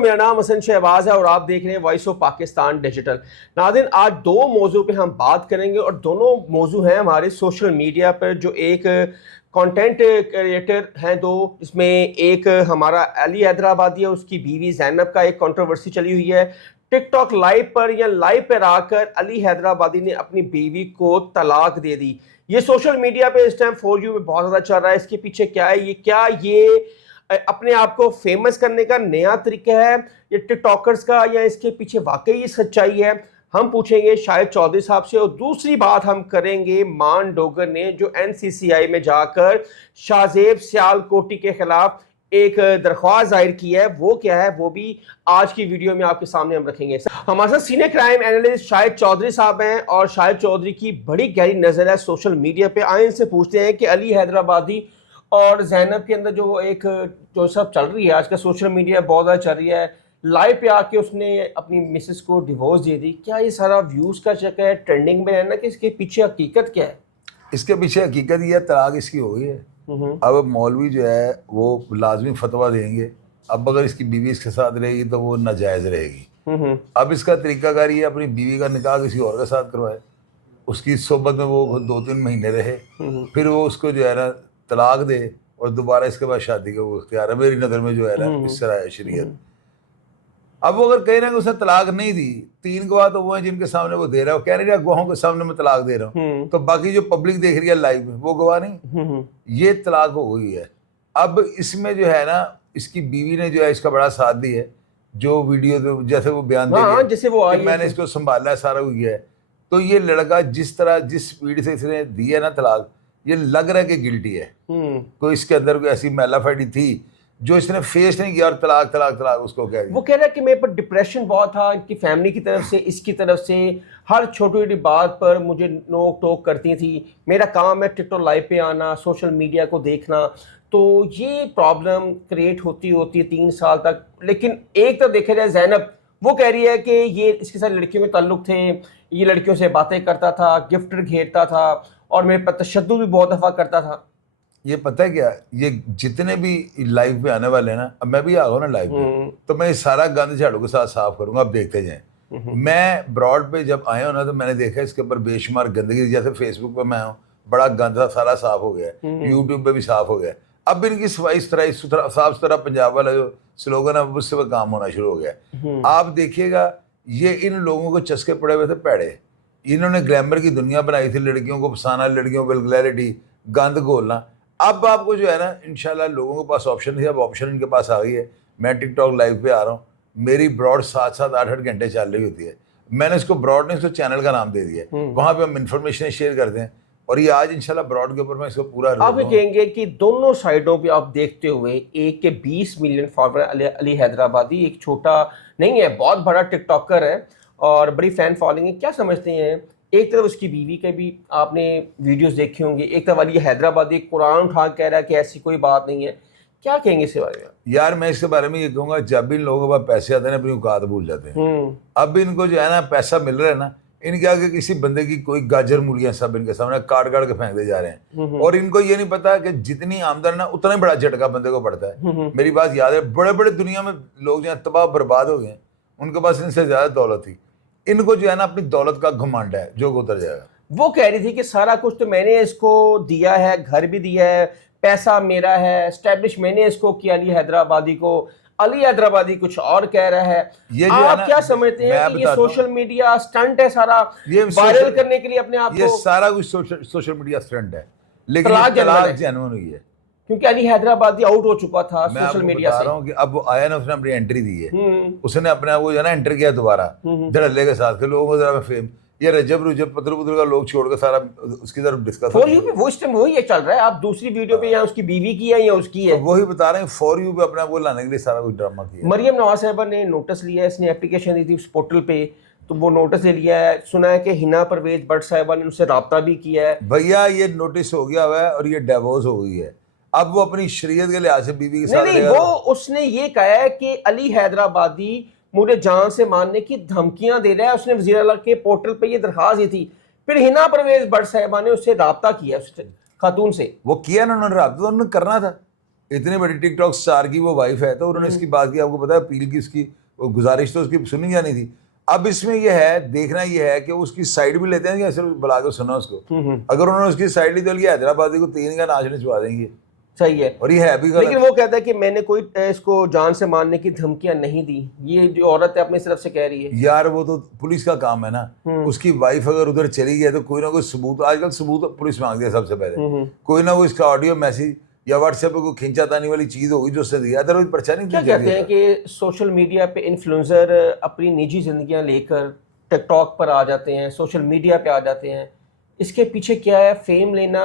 میرا نام حسن شہباز ہے اور آپ دیکھ رہے ہیں وائس آف پاکستان ڈیجیٹل. ناظرین، آج دو موضوع پہ ہم بات کریں گے اور دونوں موضوع ہیں ہمارے سوشل میڈیا پر. جو ایک کانٹینٹ کریٹر ہیں دو، اس میں ایک ہمارا علی حیدرآبادی ہے، اس کی بیوی زینب کا ایک کنٹروورسی چلی ہوئی ہے. ٹک ٹاک لائیو پر یا لائیو پر آ کر علی حیدرآبادی نے اپنی بیوی کو طلاق دے دی. یہ سوشل میڈیا پہ اس ٹائم فور یو پہ بہت زیادہ چل رہا ہے. اس کے پیچھے کیا ہے؟ یہ اپنے آپ کو فیمس کرنے کا نیا طریقہ ہے یہ ٹک ٹاکرز کا، یا اس کے پیچھے واقعی یہ سچائی ہے؟ ہم پوچھیں گے شاہد چودھری صاحب سے. اور دوسری بات ہم کریں گے مان ڈوگر نے جو NCCI میں جا کر شاہ زیب سیال کوٹی کے خلاف ایک درخواست ظاہر کی ہے، وہ کیا ہے وہ بھی آج کی ویڈیو میں آپ کے سامنے ہم رکھیں گے. ہمارے ساتھ سینئر کرائم اینالسٹ شاہد چودھری صاحب ہیں اور شاہد چودھری کی بڑی گہری نظر ہے سوشل میڈیا پہ. آئیں سے پوچھتے ہیں کہ علی حیدرآبادی اور زینب کے اندر جو سب چل رہی ہے آج کا سوشل میڈیا بہت زیادہ چل رہی ہے، لائیو پہ آ کے اس نے اپنی مسز کو ڈیورس دے دی. کیا یہ سارا ویوز کا چکر ہے، ٹرینڈنگ میں رہنا، کہ اس کے پیچھے حقیقت کیا ہے؟ اس کے پیچھے حقیقت یہ ہے طلاق اس کی ہو گئی ہے. اب مولوی جو ہے وہ لازمی فتویٰ دیں گے. اب اگر اس کی بیوی اس کے ساتھ رہے گی تو وہ ناجائز رہے گی. اب اس کا طریقہ کار یہ اپنی بیوی کا نکاح کسی اور کے ساتھ کروائے، اس کی صحبت میں وہ 2-3 مہینے رہے، پھر وہ اس کو جو ہے نا طلاق دے اور دوبارہ اس کے بعد شادی کا وہ اختیار ہے. میری نظر میں جو ہے نا اس طرح ہے شریعت. اب وہ اگر کہہ رہے ہیں کہ اس نے طلاق نہیں دی، 3 گواہ تو وہ ہیں جن کے سامنے وہ دے رہا ہے، وہ کہہ رہے ہیں گواہوں کے سامنے میں طلاق دے رہا ہوں، تو باقی جو پبلک دیکھ رہی ہے لائیو میں وہ گواہ نہیں. یہ طلاق ہو گئی ہے. اب اس میں جو ہے نا اس کی بیوی نے جو ہے اس کا بڑا ساتھ دیا ہے. جو ویڈیو جیسے وہ بیان دے گیا جیسے وہ کہ میں نے اس کو سنبھالا ہے، سارا کچھ ہے. تو یہ لڑکا جس طرح جس سپیڈ سے اس نے دی ہے نا طلاق، یہ لگ رہا ہے کہ گلٹی ہے. کوئی اس کے اندر کوئی ایسی میلا فائڈی تھی جو اس نے فیس نہیں کیا اور طلاق طلاق طلاق اس کو کہہ دیا. وہ کہہ رہا ہے کہ میرے پر ڈپریشن بہت تھا، ان کی فیملی کی طرف سے، اس کی طرف سے ہر چھوٹی چھوٹی بات پر مجھے نوک ٹوک کرتی تھی. میرا کام ہے ٹک ٹاک لائیو پہ آنا، سوشل میڈیا کو دیکھنا. تو یہ پرابلم کریٹ ہوتی ہے 3 سال تک. لیکن ایک تو دیکھا جائے زینب، وہ کہہ رہی ہے کہ یہ اس کے ساتھ لڑکیوں میں تعلق تھے، یہ لڑکیوں سے باتیں کرتا تھا، گفٹ گھیرتا تھا اور میرے پر تشدد بھی بہت دفعہ کرتا تھا. یہ پتہ ہے کیا، یہ جتنے بھی لائیو پہ آنے والے ہیں نا، اب میں بھی آ گا نا لائیو پہ، تو میں سارا گند جھاڑو کے ساتھ صاف کروں گا. اب دیکھتے جائیں. میں براڈ پہ جب آیا ہوں نا تو میں نے دیکھا اس کے اوپر بے شمار گندگی. جیسے فیس بک پہ میں ہوں، بڑا گند تھا، سارا صاف ہو گیا ہے. یوٹیوب پہ بھی صاف ہو گیا ہے. اب ان کی صفائی صاف ستھرا پنجاب والا جو سلوگن ہے اس سے کام ہونا شروع ہو گیا ہے. آپ دیکھیے گا یہ ان لوگوں کو چسکے پڑے ہوئے تھے پیڑے. انہوں نے گلیمر کی دنیا بنائی تھی، لڑکیوں کو پسانا، لڑکیوں کو ویلگیرٹی، گند گھولنا. اب آپ کو جو ہے نا انشاءاللہ لوگوں کے پاس آپشن تھی، اب آپشن ان کے پاس آ گئی ہے. میں ٹک ٹاک لائیو پہ آ رہا ہوں، میری براڈ 7-7 8-8 گھنٹے چل رہی ہوتی ہے. میں نے اس کو براڈ نے اس کو چینل کا نام دے دیا ہے. وہاں پہ ہم انفارمیشن شیئر کرتے ہیں اور یہ آج انشاءاللہ براڈ کے اوپر میں اس کو پورا آپ یہ کہیں گے کہ دونوں سائڈوں پہ آپ دیکھتے ہوئے ایک کے 20 ملین فالوور علی حیدرآبادی ایک چھوٹا نہیں ہے، بہت بڑا ٹک ٹاکر ہے اور بڑی فین فالوئنگ ہے. کیا سمجھتے ہیں؟ ایک طرف اس کی بیوی کے بھی آپ نے ویڈیوز دیکھے ہوں گے، ایک طرف علی حیدرآبادی قرآن اٹھا کہہ رہا ہے کہ ایسی کوئی بات نہیں ہے. کیا کہیں گے اس کے بارے میں؟ یار میں اس کے بارے میں یہ کہوں گا، جب ان لوگوں کے پاس پیسے آتے ہیں اپنی اوقات بھول جاتے ہیں. اب ان کو جو ہے نا پیسہ مل رہا ہے نا، ان کے آگے کسی بندے کی کوئی گاجر مولیاں سب ان کے سامنے کاٹ کاٹ کے پھینک دے جا رہے ہیں. اور ان کو یہ نہیں پتا کہ جتنی آمدن ہے اتنا ہی بڑا جھٹکا بندے کو پڑتا ہے. میری بات یاد ہے، بڑے بڑے دنیا میں لوگ جو ہیں تباہ برباد ہو گئے ہیں، ان کے پاس ان سے زیادہ دولت تھی. ان کو جو ہے نا اپنی دولت کا گھمنڈ ہے جو اتر جائے گا. وہ کہہ رہی تھی کہ سارا کچھ تو میں نے اس کو دیا ہے، گھر بھی دیا ہے، پیسہ میرا ہے، اسٹیبلش میں نے اس کو کیا علی حیدرآبادی کو. علی حیدرآبادی کچھ اور کہہ رہا ہے. آپ کیا سمجھتے ہیں کہ یہ سوشل میڈیا سٹنٹ ہے سارا، وائرل کرنے کے لیے اپنے آپ کو؟ یہ سارا کچھ سوشل میڈیا سٹنٹ ہے، لیکن طلاق جینوئن ہوئی ہے کیونکہ علی حیدرآبادی آؤٹ ہو چکا تھا سوشل میڈیا سے. میں بتا رہا ہوں کہ اب وہ آیا نا، اس نے اپنی انٹری دی ہے، اس نے اپنے آپ کو جو ہے نا انٹر کیا دوبارہ دھڑلے کے ساتھ کہ لوگوں کو ذرا فیم یہ رجب پتر کا لوگ چھوڑ کے سارا اس کی طرف ڈسکس. فور یو پہ وہ اس ٹائم وہی چل رہا ہے. آپ دوسری ویڈیو پہ یا اس کی بیوی کی ہے یا اس کی ہے، وہی بتا رہے ہیں. فور یو پہ اپنے آپ کو لانے کے لیے سارا کچھ ڈرامہ کیا. مریم نواز صاحبہ نے نوٹس لیا ہے، اس نے اپلیکیشن دی تھی اس پورٹل پہ، تو وہ نوٹس لے لیا ہے. سنا ہے کہ ہنا پرویز بٹ صاحبہ نے اس سے رابطہ بھی کیا ہے. بھیا یہ نوٹس ہو گیا ہوا ہے اور یہ ڈیورس ہو گئی ہے. اب وہ اپنی شریعت کے لحاظ سے بیوی کے ساتھ نہیں، وہ اس نے یہ کہا ہے کہ علی حیدرآبادی مجھے جان سے مارنے کی دھمکیاں دے رہا ہے. اس نے وزیر اعلیٰ کے پورٹل پہ یہ درخواست دی تھی. پھر ہنا پرویز بٹ صاحبہ نے اس سے رابطہ کیا، اس خاتون سے. وہ کیا نا انہوں نے رابطہ، انہوں نے کرنا تھا. اتنی بڑی ٹک ٹاک اسٹار کی وہ وائف ہے تو انہوں نے اس کی بات کی, آپ کو پتا ہے اپیل کی, اس کی گزارش تو اس کی سنی جانی تھی. اب اس میں یہ ہے, دیکھنا یہ ہے کہ اس کی سائڈ بھی لیتے ہیں یا صرف بلا کے سنا اس کو. اگر انہوں نے اس کی سائڈ لی تو یہ حیدرآبادی کو 3 کا ناچ نچوا دیں گے. صحیح ہے, اور یہ ہے بھی غلط. لیکن وہ کہتا ہے کہ میں نے کوئی اس کو جان سے مارنے کی دھمکیاں نہیں دی, یہ جو عورت ہے اپنی طرف سے کہہ رہی ہے. یار وہ تو پولیس کا کام ہے نا, اس کی وائف اگر ادھر چلی گئی تو کوئی نہ کوئی ثبوت, آج کل ثبوت پولیس مانگتی ہے سب سے پہلے, کوئی نہ کوئی اس کا آڈیو میسج یا واٹس ایپ پہ کوئی کھینچا تانی والی چیز ہوگی جو اس سے دیا, ادروائز پرچہ نہیں. کیا کہتے ہیں کہ سوشل میڈیا پہ انفلوئنسر اپنی نجی زندگیاں لے کر ٹک ٹاک پر آ جاتے ہیں, سوشل میڈیا پہ آ جاتے ہیں, اس کے پیچھے کیا ہے؟ فیم لینا,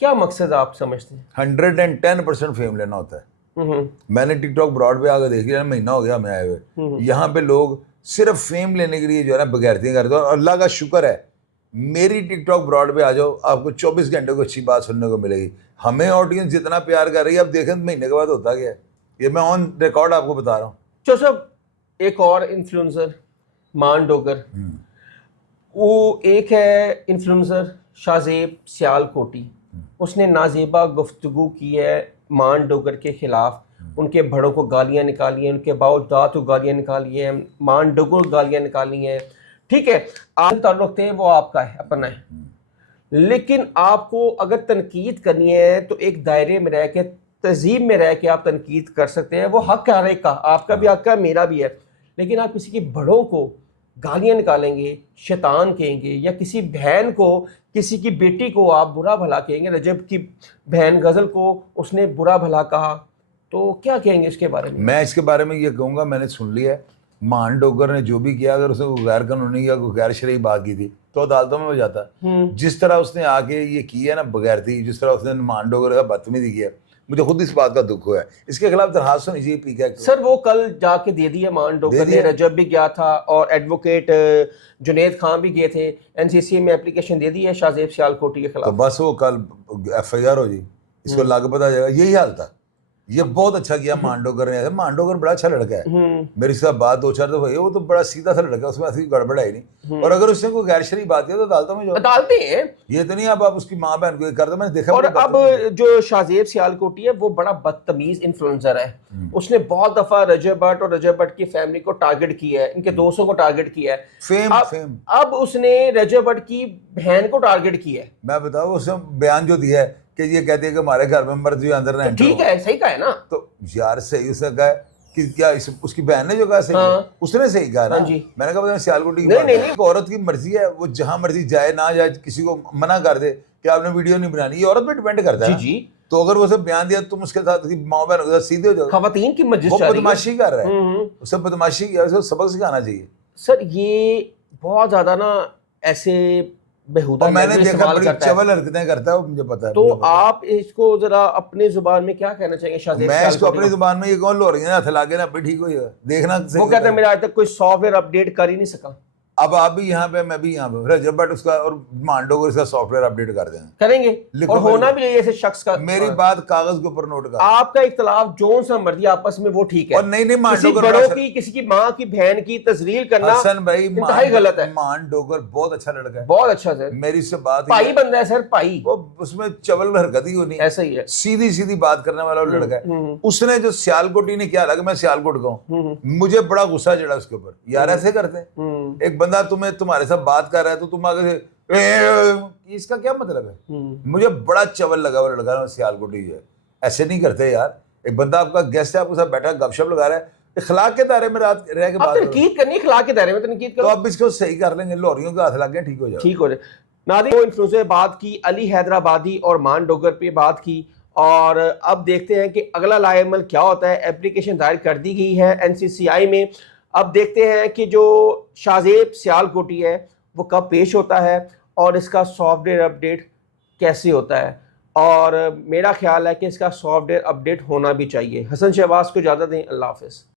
کیا مقصد آپ سمجھتے ہیں؟ 110% فیم لینا ہوتا ہے. میں نے ٹک ٹاک براڈ پہ آ کے دیکھ لیا, مہینہ ہو گیا ہمیں آئے ہوئے. یہاں پہ لوگ صرف فیم لینے کے لیے جو ہے نا بغیرتیاں کرتے ہیں, اور اللہ کا شکر ہے میری ٹک ٹاک براڈ پہ آ جاؤ, آپ کو 24 گھنٹے کو اچھی بات سننے کو ملے گی. ہمیں آڈینس جتنا پیار کر رہی ہے, اب دیکھیں مہینے کے بعد ہوتا گیا ہے, یہ میں آن ریکارڈ آپ کو بتا رہا ہوں. جو سب ایک اور انفلوئنسر مان ڈوگر, وہ ایک ہے انفلوئنسر شاہزیب سیال کوٹی, اس نے نازیبا گفتگو کی ہے مان ڈوگر کے خلاف, ان کے بڑوں کو گالیاں نکالی ہیں, ان کے باؤ داد کو گالیاں نکالی ہیں, مان ڈوگر کو گالیاں نکالی ہیں. ٹھیک ہے, آپ تعلق رکھتے ہیں وہ آپ کا ہے, اپنا ہے, لیکن آپ کو اگر تنقید کرنی ہے تو ایک دائرے میں رہ کے, تہذیب میں رہ کے آپ تنقید کر سکتے ہیں, وہ حق ہے ہر ایک کا, آپ کا بھی حق ہے, میرا بھی ہے. لیکن آپ کسی کے بڑوں کو گالیاں نکالیں گے, شیطان کہیں گے, یا کسی بہن کو, کسی کی بیٹی کو آپ برا بھلا کہیں گے, رجب کی بہن غزل کو اس نے برا بھلا کہا, تو کیا کہیں گے اس کے بارے میں؟ میں اس کے بارے میں یہ کہوں گا, میں نے سن لیا ہے مان ڈوگر نے جو بھی کیا, اگر اس نے کوئی غیر قانونی یا کوئی غیر شرعی بات کی تھی تو عدالتوں میں ہو جاتا. جس طرح اس نے آ کے یہ کی ہے نا بغیرتی, جس طرح اس نے مان ڈوگر کا بدتمیزی کیا, مجھے خود اس بات کا دکھ ہوا ہے. اس کے خلاف درخواست ہونی چاہیے پی کے. سر وہ کل جا کے دے دی ہے مان ڈوگر نے, رجب بھی گیا تھا اور ایڈوکیٹ جنید خان بھی گئے تھے, این سی سی میں اپلیکیشن دے دی ہے شاہزیب سیال کوٹی کے خلاف. تو بس وہ کل ایف آئی آر ہو جی, اس کو لاگو پتہ جائے گا. یہی حال تھا. یہ بہت اچھا کیا مان ڈوگر نے. مان ڈوگر بڑا اچھا لڑکا ہے, میری سے بات 2-4 دفعہ ہوئی, وہ تو بڑا سیدھا سا لڑکا ہے, اس میں ایسی گڑبڑ ہے نہیں. اور اگر اس نے کوئی غیر شرعی بات کی تو عدالتوں میں جاؤ, عدالتیں ہیں. یہ تو نہیں آپ اس کی ماں بہن کو یہ کرتے, میں نے دیکھا. اور اب جو شاہزیب سیال کوٹی ہے وہ بڑا بدتمیز انفلوئنسر ہے, اس نے بہت دفعہ رجب بٹ اور رجب بٹ کی فیملی کو ٹارگٹ کیا ہے, ان کے دوستوں کو ٹارگٹ کیا ہے. فیم اب اس نے رجب بٹ کی بہن کو ٹارگٹ کیا ہے. میں بتاؤں اس نے بیان جو دیا ہے کہ یہ کہتے ہیں کہ ہمارے گھر میں مرد جو اندر نہ انٹر ہو. ٹھیک ہے, صحیح کہا ہے نا. تو یار صحیح اس نے کہا ہے کہ کیا اس کی بہن نے جو کہا صحیح ہے, اس نے صحیح کہا نا. میں نے کہا سیال کوٹی کی بات, عورت کی مرضی ہے, وہ جہاں مرضی جائے نہ جائے, کسی کو منع کر دے کہ آپ نے ویڈیو نہیں بنانی, یہ عورت پہ ڈیپینڈ کرتا ہے. جی تو اگر وہ اسے بیان دیا تم اس کے ساتھ ماں بہن کے ساتھ سیدھے ہو جاؤ. خواتین کی مجلس وہ بدماشی کر رہا ہے, اسے بدماشی کیا, اسے سبق سکھانا چاہیے. سر یہ بہت زیادہ نا ایسے بہودہ, میں نے دیکھا بڑی چول حرکتیں کرتا ہے, وہ مجھے پتا ہے. تو آپ اس کو ذرا اپنی زبان میں کیا کہنا چاہیں گے شاہزیب سیال کوٹی؟ میں اس کو اپنی زبان میں یہ کون لو رہی ہے, ہاتھ لا کے نا ٹھیک ہو جائے دیکھنا. وہ کہتے ہیں میرا آج تک کوئی سافٹ ویئر اپڈیٹ کر ہی نہیں سکا. اب آپ بھی یہاں پہ, میں بھی یہاں پہ, رجب بٹ اس کا اور مان ڈوگر اس کا سافٹ ویئر اپڈیٹ کر دیں, کریں گے, اور ہونا بھی چاہیے ایسے شخص کا. میری بات کاغذ کے اوپر نوٹ کر. آپ کا اختلاف جون سا مرضی آپس میں وہ ٹھیک ہے, اور نہیں مان کسی ڈوگر بڑوں کی, کسی کی ماں کی بہن کی تذلیل کرنا حسن بھائی انتہائی غلط ہے. مان ڈوگر بہت اچھا لڑکا ہے, بہت اچھا سر, میری سے بات پائی بندہ ہے سر, پائی. وہ اس میں چول حرکت ہی ہونی, ایسا ہی ہے, سیدھی سیدھی بات کرنے والا لڑکا ہے. اس نے جو سیال کوٹی نے کیا, لگا میں سیال کوٹ گاؤں, مجھے بڑا غصہ چڑھا اس کے اوپر. یار ایسے کرتے ہیں, ایک بندہ تمہارے ساتھ بات کر رہا ہے تو تم آگے سے اس کا کیا مطلب ہے. مجھے بڑا چول لگا وہ لڑکا سیال کوٹی جو ہے, ایسے نہیں کرتے یار. ایک بندہ آپ کا گیسٹ ہے, آپ کے ساتھ بیٹھا گپ شپ لگا رہا ہے, اخلاق کے دائرے میں رات رہ کے بات تنقید کرنی, اخلاق کے دائرے میں تنقید کرو, تو اب اس کو صحیح کر لیں گے, لوریوں کا ہاتھ لگ گئے ٹھیک ہو جائے, ٹھیک ہو جائے. ناظرین, وہ انفلوئنسر بات کی, علی حیدرآبادی اور مان ڈوگر پہ بات کی, اور اب دیکھتے ہیں کہ اگلا لائحہ عمل کیا ہوتا ہے. اپلیکیشن دائر کر دی گئی ہے NCCI میں. اب دیکھتے ہیں کہ جو شاہزیب سیال کوٹی ہے وہ کب پیش ہوتا ہے اور اس کا سافٹ ویئر اپڈیٹ کیسے ہوتا ہے, اور میرا خیال ہے کہ اس کا سافٹ ویئر اپڈیٹ ہونا بھی چاہیے. حسن شہباز کو اجازت دیں, اللہ حافظ.